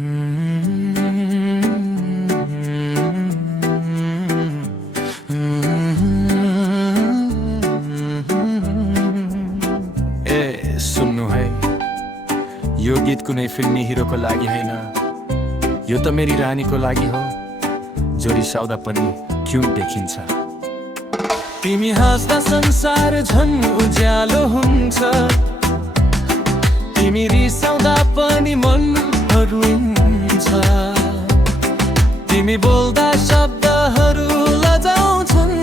ए सुन्नु है, यो गीत कुनै फिल्मी हिरोको लागि होइन, यो त मेरी रानीको लागि हो जो रिसाउँदा पनि क्यूट देखिन्छ। तिमी हाँस्दा संसार झन् उज्यालो हुन्छ, तिमी रिसाउँदा पनि मन हरुन्छ, तिमी बोल्दा शब्दहरू लजाउँछन्,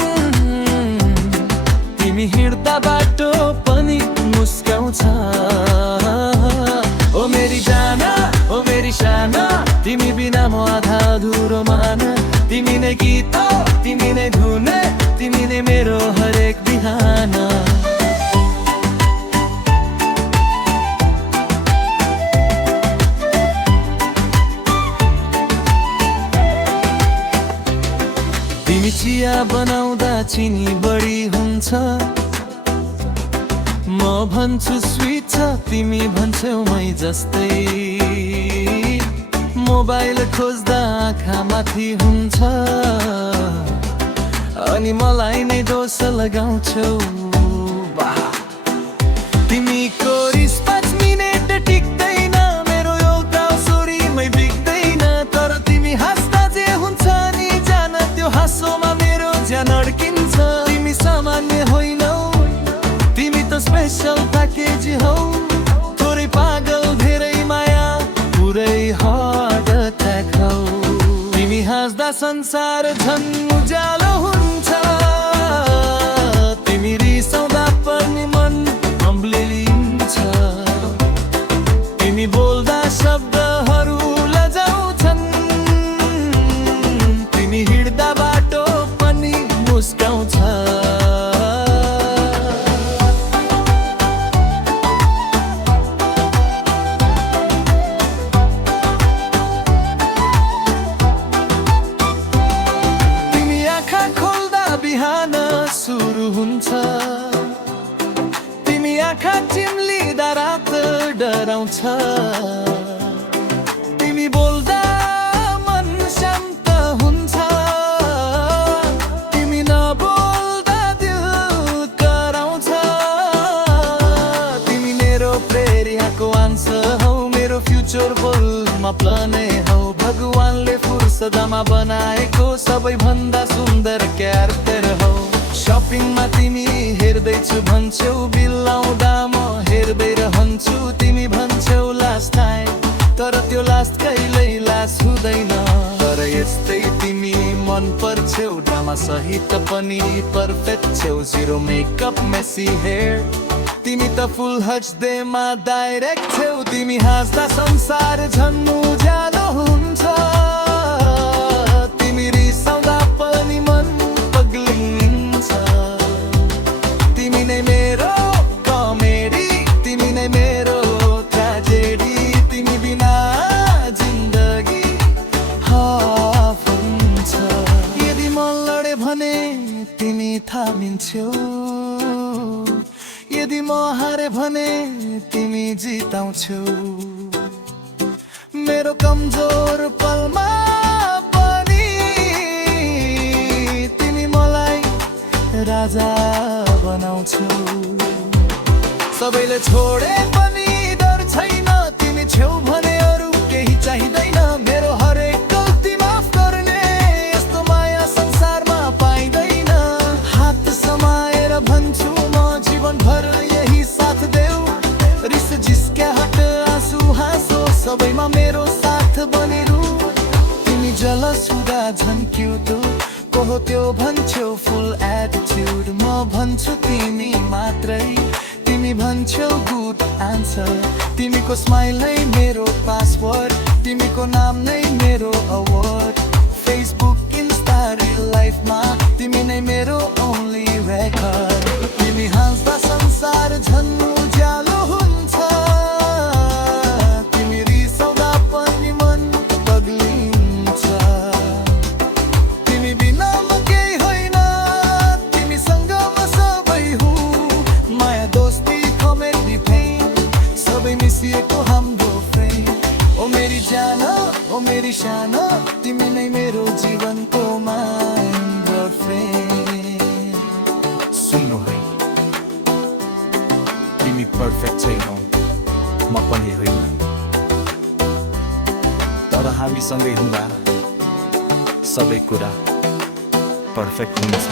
तिमी हिँड्दा बाटो पनि मुस्काउँछ। ओ मेरी जाना, ओ मेरी शाना, तिमी बिना म आधा अधुरो मान। तिमी नै गीत, तिमी नै धुन, तिमी नै मेरो हरेक बिहान। तिमी चिया बनाउँदा चिनी बढी हुन्छ, म भन्छु स्वीट छ, तिमी भन्छौ मै जस्तै। मोबाइल खोज्दा आँखा माथि हुन्छ, अनि मलाई नै दोष लगाउँछौ। तिमीको रिस 5 मिनेट टिक्दैन, मेरो एउटा सोरीमै बिग्दैन। तर तिमी हाँस्दा जे हुन्छ नि जान, त्यो हाँसोमा मेरो ज्यान अड्किन्छ। तिमी सामान्य होइनौ, तिमी त स्पेशल प्याकेज हौ। थोरै पागल धेरै माया, पुरै हार्ट अट्याक हौ। तिमी हाँस्दा संसार झन् उज्यालो हुन्छ, तिमी रिसाउँदा पनि मन अम्लिन्छ, तिमी बोल्दा शब्दहरू लजाउँछन्, तिमी हिँड्दा बाटो पनि मुस्काउँछ। बिहान सुरु हुन्छ, तिमी आँखा चिम्लिँदा रात डराउँछ, तिमी बोल्दा मन शान्त हुन्छ, तिमी नबोल्दा दिल कराउँछ। तिमी मेरो प्रेरियाको आन्सर हौ, मेरो फ्युचर गोलमा प्लानै हौ। भगवानले फुर्सदमा बनाएको सबैभन्दा सुन्दर क्यारेक्टर हौ। शपिङमा तिमी हेर्दैछु भन्छौ, बिल आउँदा म हेर्दै रहन्छु। तिमी भन्छौ लास्ट टाइम, तर त्यो लास्ट कहिल्यै लास्ट हुँदैन। तर यस्तै तिमी मन पर्छौ, ड्रामा सहित पनि पर्फेक्ट छौ। जिरो मेकअप मेसी हेयर, तिमी त फुल हच्देमा डाइरेक्ट छौ। तिमी हाँस्दा संसार झन् उज्यालो हुन्छ, तिमी रिसाउँदा पनि मन पग्लिन्छ। तिमी नै मेरो कमेडी, तिमी नै मेरो ट्रेजेडी, तिमी बिना जिन्दगी हाफ हुन्छ। यदि मन लडे भने तिमी थामिन्छौ, यदि म हारे भने तिमी जिताउँछौ। मेरो कमजोर पलमा पनि तिमी मलाई राजा बनाउँछौ। सबैले छोडे पनि डर छैन, तिमी छेउ भने अरू केही चाहिँदैन। मेरो हरेक गल्ती माफ गर्ने यस्तो माया संसारमा पाइँदैन। हात समाएर भन्छु म जीवनभर यही साथ देऊ। रिस जिस्क्या हट आँसु हाँसो, सबैमा मेरो साथ बनिरु। तिमी जलस हुँदा झन् क्युट को हो त्यो भन्छौ फुल एटिट्युड। म भन्छु तिमी मात्रै, तिमी भन्छौ गुड आन्सर। तिमीको स्माइल नै मेरो पासवर्ड, तिमीको नाम नै मेरो अवार्ड। फेसबुक इन्स्टा रियल लाइफमा तिमी नै मेरो ओन्ली रेकर्ड। तिमी हाँस्दा संसार झन् उज्यालो हुन्छ, तिमी रिसाउँदा पनि मन पग्लिन्छ। तिमी बिना म केही होइन, तिमीसँग म सबै हुँ। माया दोस्ती कमेडी पेन सबै मिसिएको हाम्रो फ्रेन्ड। ओ सानो ओ मेरी सानो तिमी नै मेरो जीवनको गर्लफ्रेन्ड सुन्नु है तिमी पर्फेक्ट छैनौ म पनि होइन तर हामीसँगै हुँदा सबै कुरा पर्फेक्ट हुन्छ